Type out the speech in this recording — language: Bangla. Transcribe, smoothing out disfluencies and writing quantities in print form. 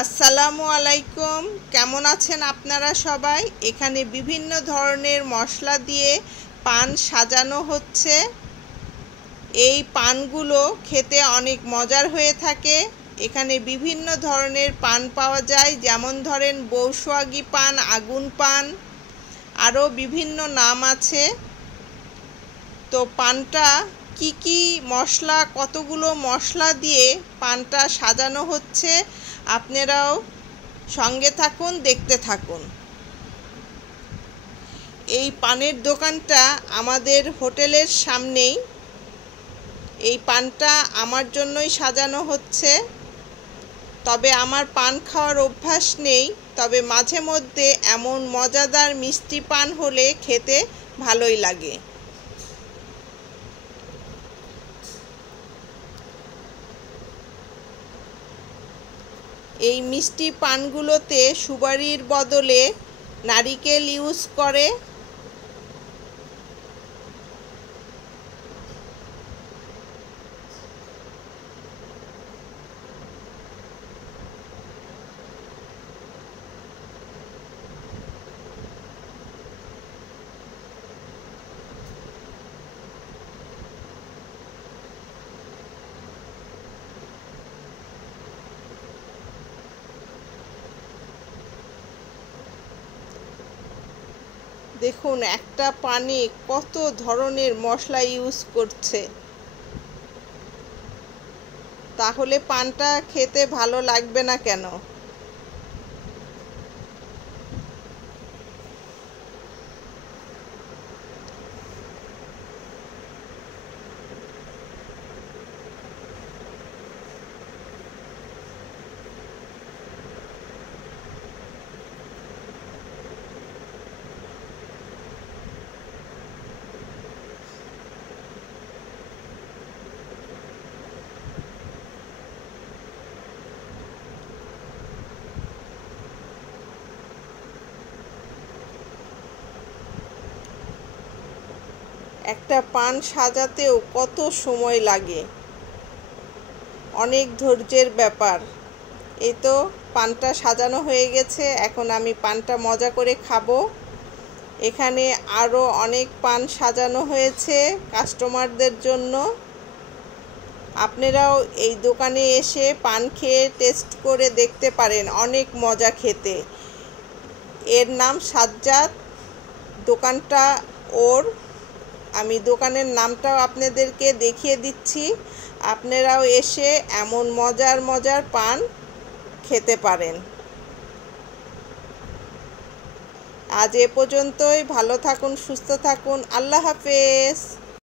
আসসালামু আলাইকুম। কেমন আছেন আপনারা সবাই? এখানে বিভিন্ন ধরনের মশলা দিয়ে পান সাজানো হচ্ছে। এই পানগুলো খেতে অনেক মজার হয়ে থাকে। এখানে বিভিন্ন ধরনের পান পাওয়া যায়, যেমন ধরেন বৌসোয়াগি পান, আগুন পান, আরও বিভিন্ন নাম আছে। তো পানটা কি মশলা, কতগুলো মশলা দিয়ে পানটা সাজানো হচ্ছে, আপনারাও সঙ্গে থাকুন, দেখতে থাকুন। এই পানের দোকানটা আমাদের হোটেলের সামনেই। এই পানটা আমার জন্যই সাজানো হচ্ছে। তবে আমার পান খাওয়ার অভ্যাস নেই, তবে মাঝে মধ্যে এমন মজাদার মিষ্টি পান হলে খেতে ভালোই লাগে। এই মিষ্টি পানগুলোতে সুপারির বদলে নারিকেল ইউজ করে। দেখুন একটা পানে কত ধরনের মশলা ইউজ করছে, তাহলে পানটা খেতে ভালো লাগবে না কেন? একটা পান সাজাতেও কত সময় লাগে, অনেক ধৈর্যের ব্যাপার। এই তো পানটা সাজানো হয়ে গেছে, এখন আমি পানটা মজা করে খাবো। এখানে আরও অনেক পান সাজানো হয়েছে কাস্টমারদের জন্য। আপনারাও এই দোকানে এসে পান খেয়ে টেস্ট করে দেখতে পারেন, অনেক মজা খেতে। এর নাম সাজ্জাদ, দোকানটা ওর। আমি দোকানের নামটাও আপনাদেরকে দেখিয়ে দিচ্ছি, আপনারাও এসে এমন মজার পান খেতে পারেন। আজ এ পর্যন্তই। ভালো থাকুন, সুস্থ থাকুন। আল্লাহ হাফেজ।